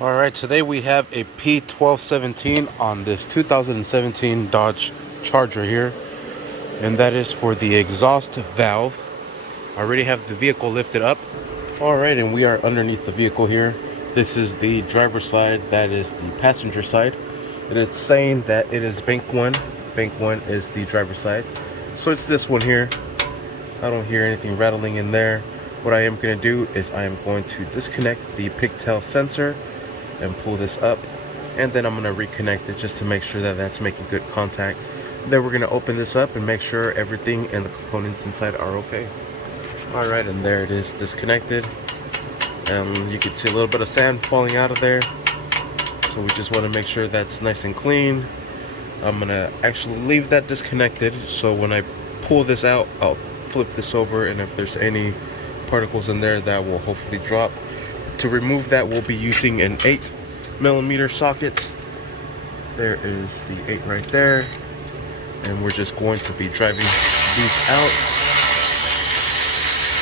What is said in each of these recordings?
Alright, today we have a P1217 on this 2017 Dodge Charger here, and that is for the exhaust valve. I already have the vehicle lifted up. Alright, and we are underneath the vehicle here. This is the driver's side, that is the passenger side. It is saying that it is bank one. Bank one is the driver's side. So it's this one here. I don't hear anything rattling in there. What I am going to do is I am going to disconnect the pigtail sensor and pull this up, and then I'm going to reconnect it just to make sure that that's making good contact. Then we're going to open this up and make sure everything and the components inside are okay. Alright, and there it is disconnected, and you can see a little bit of sand falling out of there, so we just want to make sure that's nice and clean. I'm going to actually leave that disconnected, so when I pull this out, I'll flip this over, and if there's any particles in there, that will hopefully drop. To remove that, we'll be using an 8mm socket. There is the 8 right there, and we're just going to be driving these out.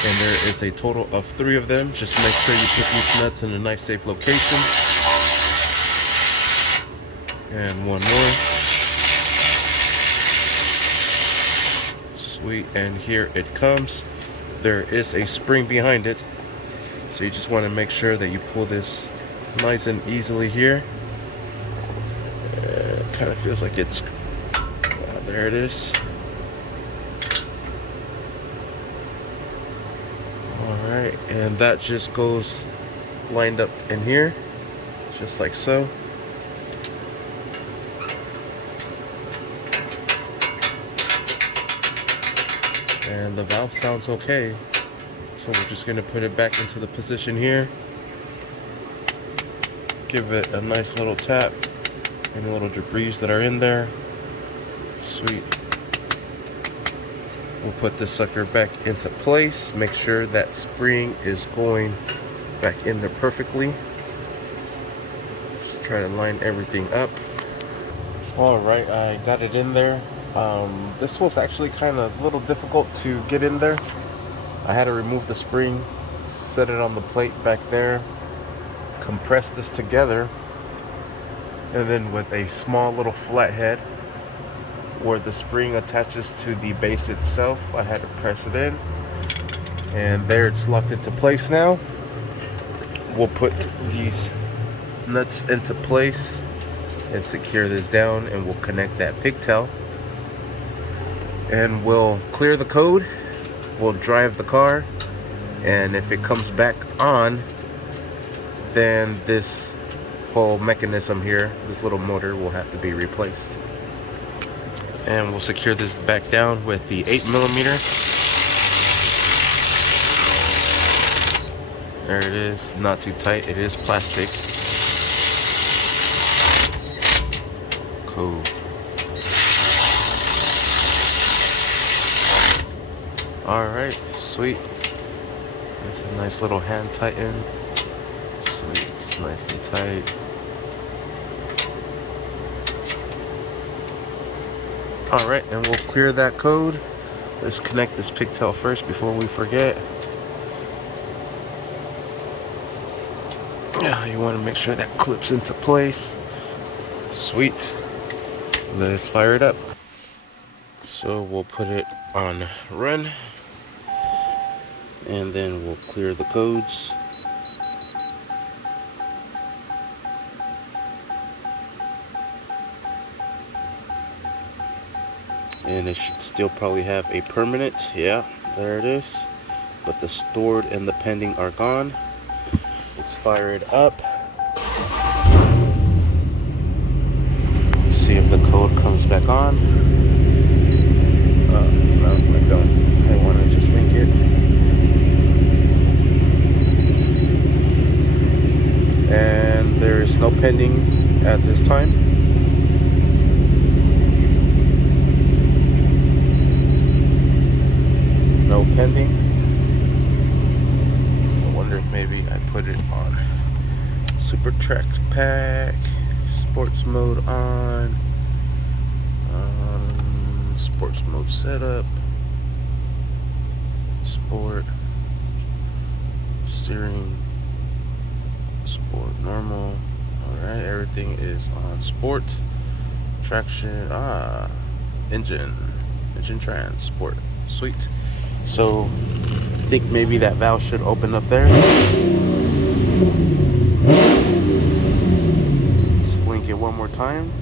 And there is a total of 3 of them. Just make sure you put these nuts in a nice safe location. And one more. Sweet, and here it comes. There is a spring behind it. So you just want to make sure that you pull this nice and easily here. It kind of feels like it's, there it is. Alright, and that just goes lined up in here, just like so. And the valve sounds okay. So we're just going to put it back into the position here. Give it a nice little tap. Any little debris that are in there. Sweet. We'll put this sucker back into place. Make sure that spring is going back in there perfectly. Just try to line everything up. Alright, I got it in there. This was actually kind of a little difficult to get in there. I had to remove the spring, set it on the plate back there, compress this together, and then with a small little flathead where the spring attaches to the base itself, I had to press it in, and there it's locked into place now. We'll put these nuts into place and secure this down, and we'll connect that pigtail, and we'll clear the code. We'll drive the car, and if it comes back on, then this whole mechanism here, this little motor, will have to be replaced. And we'll secure this back down with the 8mm. There it is, not too tight, it is plastic. Cool. Alright, sweet. There's a nice little hand tighten. Sweet, it's nice and tight. Alright, and we'll clear that code. Let's connect this pigtail first before we forget. Yeah, you want to make sure that clips into place. Sweet. Let's fire it up. So we'll put it on run, and then we'll clear the codes. And it should still probably have a permanent. Yeah, there it is. But the stored and the pending are gone. Let's fire it up. Let's see if the code comes back on. No, I don't. I want to just link it. And there is no pending at this time. No pending. I wonder if maybe I put it on Super Scatpack, sports mode on, sports mode setup, sport, steering, Sport, normal. Alright, everything is on sport. Traction, engine transport. Sweet. So I think maybe that valve should open up there. Let's blink it one more time.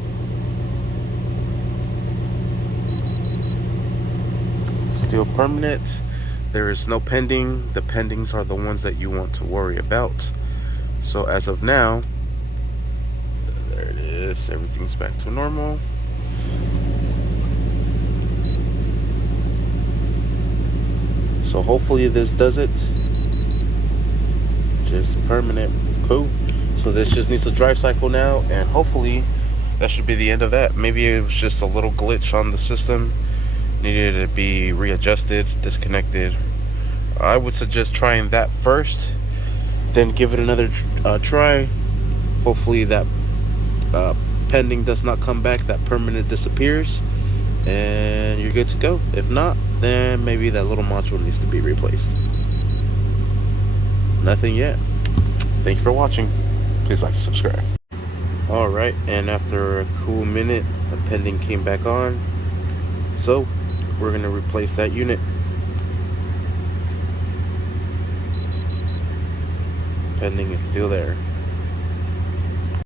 Still permanent. There is no pending. The pendings are the ones that you want to worry about. So as of now, there it is. Everything's back to normal. So hopefully this does it. Just permanent. Cool. So this just needs a drive cycle now, and hopefully that should be the end of that. Maybe it was just a little glitch on the system, needed to be readjusted, disconnected. I would suggest trying that first, then give it another try. Hopefully that pending does not come back, that permanent disappears, and you're good to go. If not, then maybe that little module needs to be replaced. Nothing yet. Thank you for watching. Please like and subscribe. Alright, and after a cool minute, the pending came back on. So we're going to replace that unit. Pending is still there.